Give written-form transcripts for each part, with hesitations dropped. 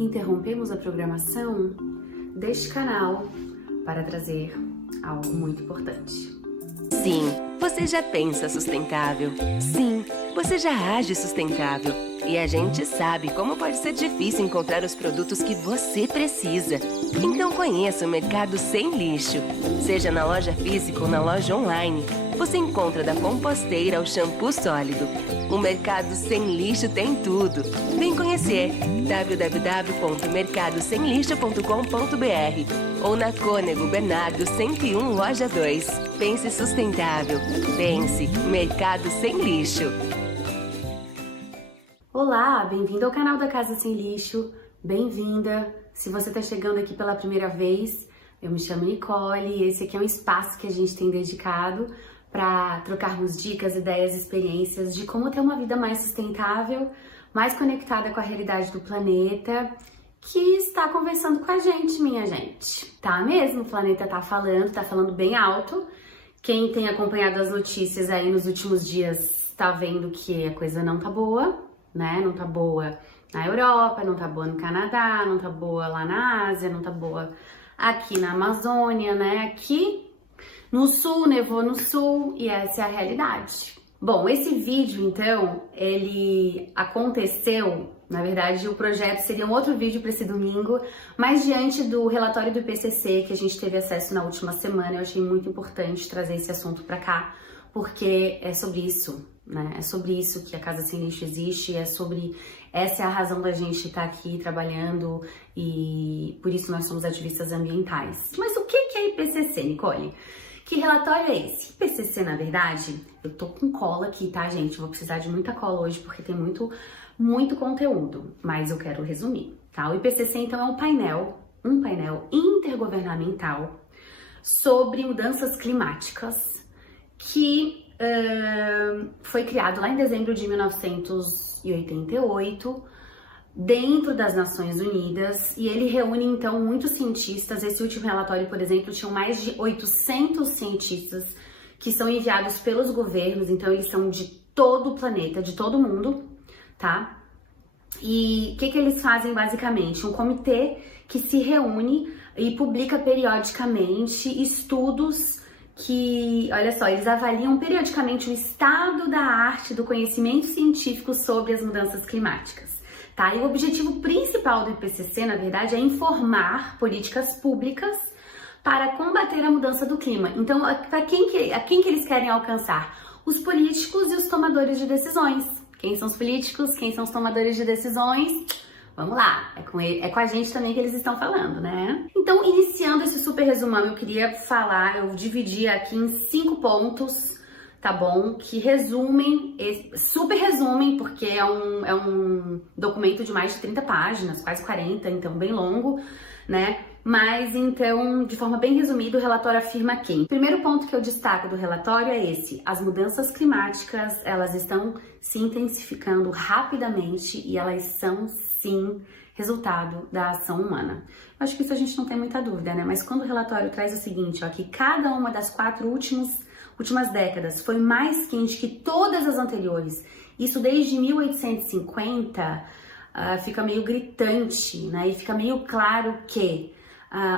interrompemos a programação deste canal para trazer algo muito importante. Sim, você já pensa sustentável. Sim, você já age sustentável. E a gente sabe como pode ser difícil encontrar os produtos que você precisa. Então conheça o Mercado Sem Lixo. Seja na loja física ou na loja online, você encontra da composteira ao shampoo sólido. O Mercado Sem Lixo tem tudo. Vem conhecer www.mercadosemlixo.com.br ou na Cônego Bernardo 101, loja 2. Pense sustentável. Pense Mercado Sem Lixo. Olá, bem-vindo ao canal da Casa Sem Lixo. Bem-vinda. Se você está chegando aqui pela primeira vez, eu me chamo Nicole e esse aqui é um espaço que a gente tem dedicado para trocarmos dicas, ideias, experiências de como ter uma vida mais sustentável, mais conectada com a realidade do planeta, que está conversando com a gente, minha gente. Tá mesmo? O planeta tá falando bem alto. Quem tem acompanhado as notícias aí nos últimos dias tá vendo que a coisa não tá boa, né? Não tá boa na Europa, não tá boa no Canadá, não tá boa lá na Ásia, não tá boa aqui na Amazônia, né? Aqui no sul, nevou no sul e essa é a realidade. Bom, esse vídeo, então, ele aconteceu, na verdade, o projeto seria um outro vídeo para esse domingo, mas diante do relatório do IPCC que a gente teve acesso na última semana, eu achei muito importante trazer esse assunto para cá, porque é sobre isso, né? É sobre isso que a Casa Sem Lixo existe, essa é a razão da gente estar aqui trabalhando e por isso nós somos ativistas ambientais. Mas o que é IPCC, Nicole? Que relatório é esse? IPCC, na verdade, eu tô com cola aqui, tá, gente? Eu vou precisar de muita cola hoje porque tem muito conteúdo, mas eu quero resumir, tá? O IPCC, então, é um painel intergovernamental sobre mudanças climáticas que foi criado lá em dezembro de 1988 dentro das Nações Unidas e ele reúne então muitos cientistas. Esse último relatório, por exemplo, tinha mais de 800 cientistas que são enviados pelos governos, então eles são de todo o planeta, de todo mundo, tá? E o que eles fazem basicamente? Um comitê que se reúne e publica periodicamente estudos que, olha só, eles avaliam periodicamente o estado da arte, do conhecimento científico sobre as mudanças climáticas. Tá? E o objetivo principal do IPCC, na verdade, é informar políticas públicas para combater a mudança do clima. Então, a quem que eles querem alcançar? Os políticos e os tomadores de decisões. Quem são os políticos? Quem são os tomadores de decisões? Vamos lá, é com a gente também que eles estão falando, né? Então, iniciando esse super resumão, eu queria falar, eu dividi aqui em 5 pontos, tá bom? Que resumem, super resumem, porque é um documento de mais de 30 páginas, quase 40, então bem longo, né? Mas então, de forma bem resumida, o relatório afirma que o primeiro ponto que eu destaco do relatório é esse: as mudanças climáticas, elas estão se intensificando rapidamente e elas são, sim, resultado da ação humana. Eu acho que isso a gente não tem muita dúvida, né? Mas quando o relatório traz o seguinte, ó, que cada uma das 4 últimas décadas foi mais quente que todas as anteriores, isso desde 1850, fica meio gritante, né? E fica meio claro que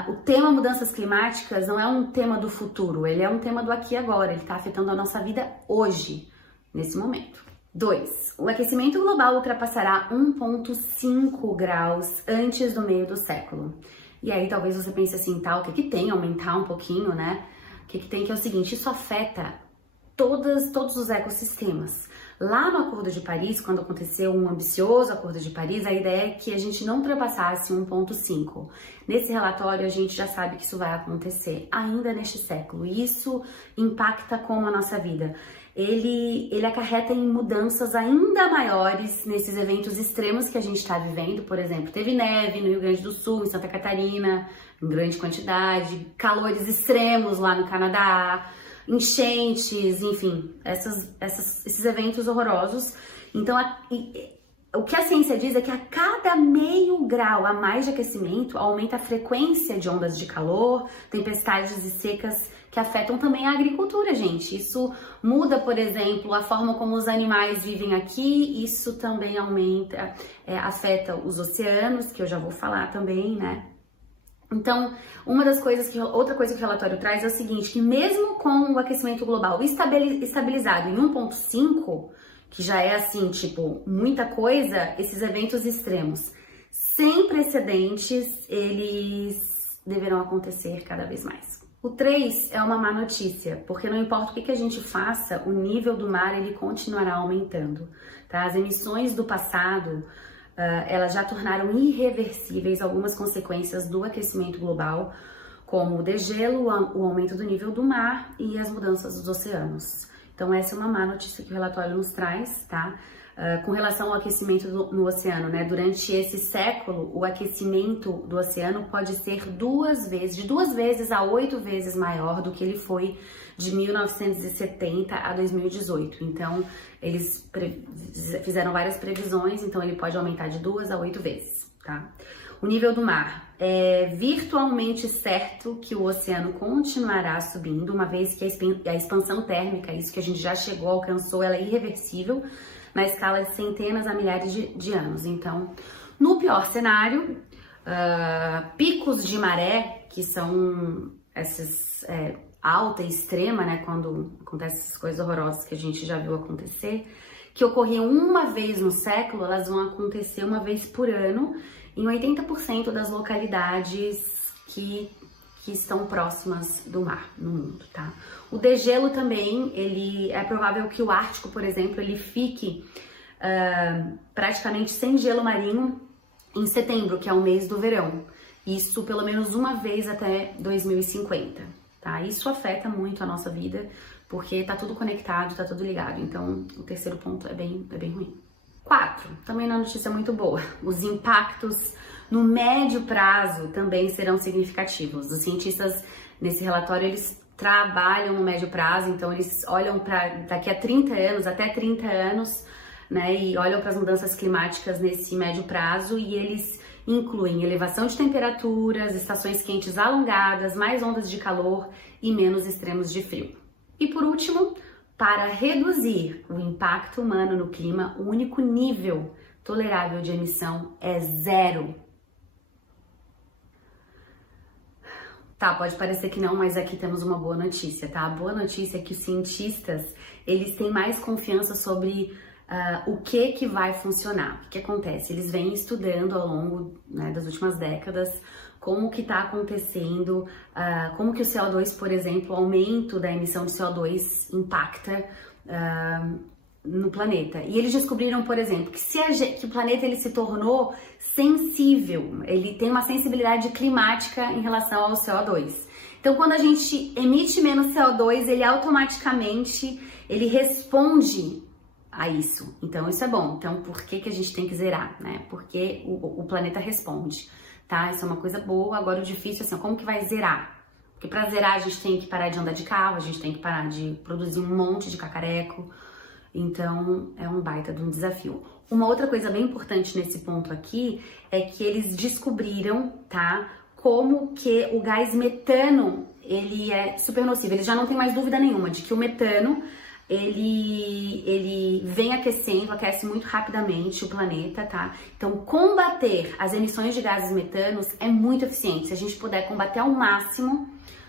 o tema mudanças climáticas não é um tema do futuro, ele é um tema do aqui e agora, ele está afetando a nossa vida hoje, nesse momento. 2. O aquecimento global ultrapassará 1,5 graus antes do meio do século. E aí talvez você pense assim, tá, o que tem? Aumentar um pouquinho, né? O que tem? Que é o seguinte, isso afeta todos os ecossistemas. Lá no Acordo de Paris, quando aconteceu um ambicioso Acordo de Paris, a ideia é que a gente não ultrapassasse 1,5. Nesse relatório, a gente já sabe que isso vai acontecer ainda neste século. E isso impacta como a nossa vida. Ele acarreta em mudanças ainda maiores nesses eventos extremos que a gente está vivendo. Por exemplo, teve neve no Rio Grande do Sul, em Santa Catarina, em grande quantidade, calores extremos lá no Canadá, enchentes, enfim, esses eventos horrorosos. Então, o que a ciência diz é que a cada meio grau a mais de aquecimento aumenta a frequência de ondas de calor, tempestades e secas que afetam também a agricultura, gente. Isso muda, por exemplo, a forma como os animais vivem aqui, isso também afeta os oceanos, que eu já vou falar também, né? Então, outra coisa que o relatório traz é o seguinte, que mesmo com o aquecimento global estabilizado em 1,5, que já é assim, tipo, muita coisa, esses eventos extremos sem precedentes, eles deverão acontecer cada vez mais. O 3 é uma má notícia, porque não importa o que a gente faça, o nível do mar ele continuará aumentando, tá? As emissões do passado, elas já tornaram irreversíveis algumas consequências do aquecimento global, como o degelo, o aumento do nível do mar e as mudanças dos oceanos. Então essa é uma má notícia que o relatório nos traz, tá? Com relação ao aquecimento no oceano, né? Durante esse século, o aquecimento do oceano pode ser de 2 vezes a 8 vezes maior do que ele foi de 1970 a 2018. Então, eles fizeram várias previsões, então ele pode aumentar de 2 a 8 vezes, tá? O nível do mar. É virtualmente certo que o oceano continuará subindo, uma vez que a expansão térmica, isso que a gente já alcançou, ela é irreversível, na escala de centenas a milhares de anos. Então, no pior cenário, picos de maré, que são esses alta e extrema, né, quando acontecem essas coisas horrorosas que a gente já viu acontecer, que ocorriam uma vez no século, elas vão acontecer uma vez por ano em 80% das localidades que estão próximas do mar no mundo, tá? O degelo também, é provável que o Ártico, por exemplo, ele fique praticamente sem gelo marinho em setembro, que é o mês do verão. Isso pelo menos uma vez até 2050, tá? Isso afeta muito a nossa vida, porque tá tudo conectado, tá tudo ligado. Então, o terceiro ponto é bem ruim. 4, também não é notícia muito boa. Os impactos no médio prazo também serão significativos. Os cientistas, nesse relatório, eles trabalham no médio prazo, então eles olham para daqui a 30 anos, até 30 anos, né, e olham para as mudanças climáticas nesse médio prazo, e eles incluem elevação de temperaturas, estações quentes alongadas, mais ondas de calor e menos extremos de frio. E por último, para reduzir o impacto humano no clima, o único nível tolerável de emissão é 0. Tá, pode parecer que não, mas aqui temos uma boa notícia, tá? A boa notícia é que os cientistas, eles têm mais confiança sobre o que vai funcionar. O que acontece? Eles vêm estudando ao longo, né, das últimas décadas como que está acontecendo, como que o CO2, por exemplo, o aumento da emissão de CO2 impacta no planeta. E eles descobriram, por exemplo, que o planeta ele se tornou sensível, ele tem uma sensibilidade climática em relação ao CO2. Então, quando a gente emite menos CO2, ele automaticamente responde a isso. Então, isso é bom. Então, por que a gente tem que zerar, né? Porque o planeta responde, tá? Isso é uma coisa boa. Agora, o difícil é assim, como que vai zerar? Porque para zerar, a gente tem que parar de andar de carro, a gente tem que parar de produzir um monte de cacareco. Então, é um baita de um desafio. Uma outra coisa bem importante nesse ponto aqui é que eles descobriram, tá? Como que o gás metano, ele é super nocivo. Eles já não têm mais dúvida nenhuma de que o metano, ele vem aquece muito rapidamente o planeta, tá? Então, combater as emissões de gases metanos é muito eficiente. Se a gente puder combater ao máximo,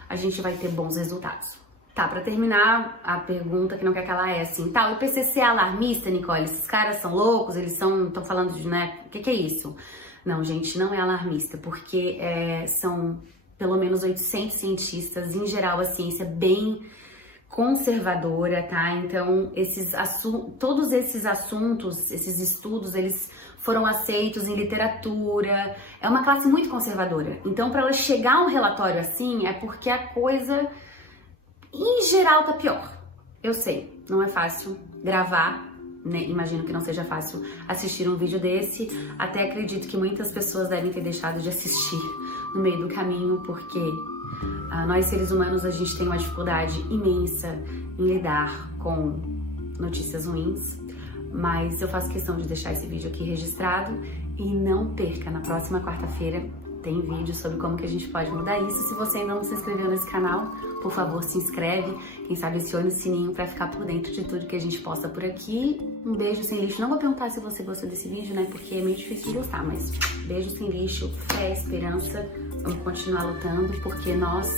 a gente vai ter bons resultados. Tá, pra terminar, a pergunta que não quer calar é assim, tá, o IPCC é alarmista, Nicole? Esses caras são loucos? Eles estão falando de, né, o que é isso? Não, gente, não é alarmista, porque são pelo menos 800 cientistas, em geral a ciência bem conservadora, tá? Então, todos esses assuntos, esses estudos, eles foram aceitos em literatura, é uma classe muito conservadora. Então, para ela chegar a um relatório assim, é porque a coisa, em geral, tá pior. Eu sei, não é fácil gravar, né? Imagino que não seja fácil assistir um vídeo desse. Até acredito que muitas pessoas devem ter deixado de assistir no meio do caminho, porque nós seres humanos, a gente tem uma dificuldade imensa em lidar com notícias ruins. mas eu faço questão de deixar esse vídeo aqui registrado e não perca, na próxima quarta-feira tem vídeo sobre como que a gente pode mudar isso. Se você ainda não se inscreveu nesse canal, por favor, se inscreve. Quem sabe acione o sininho para ficar por dentro de tudo que a gente posta por aqui. Um beijo sem lixo. Não vou perguntar se você gostou desse vídeo, né? Porque é meio difícil de gostar, mas beijo sem lixo, fé, esperança. Vamos continuar lutando, porque nós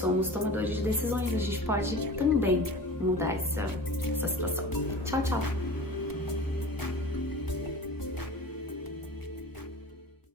somos tomadores de decisões. A gente pode também mudar essa situação. Tchau, tchau.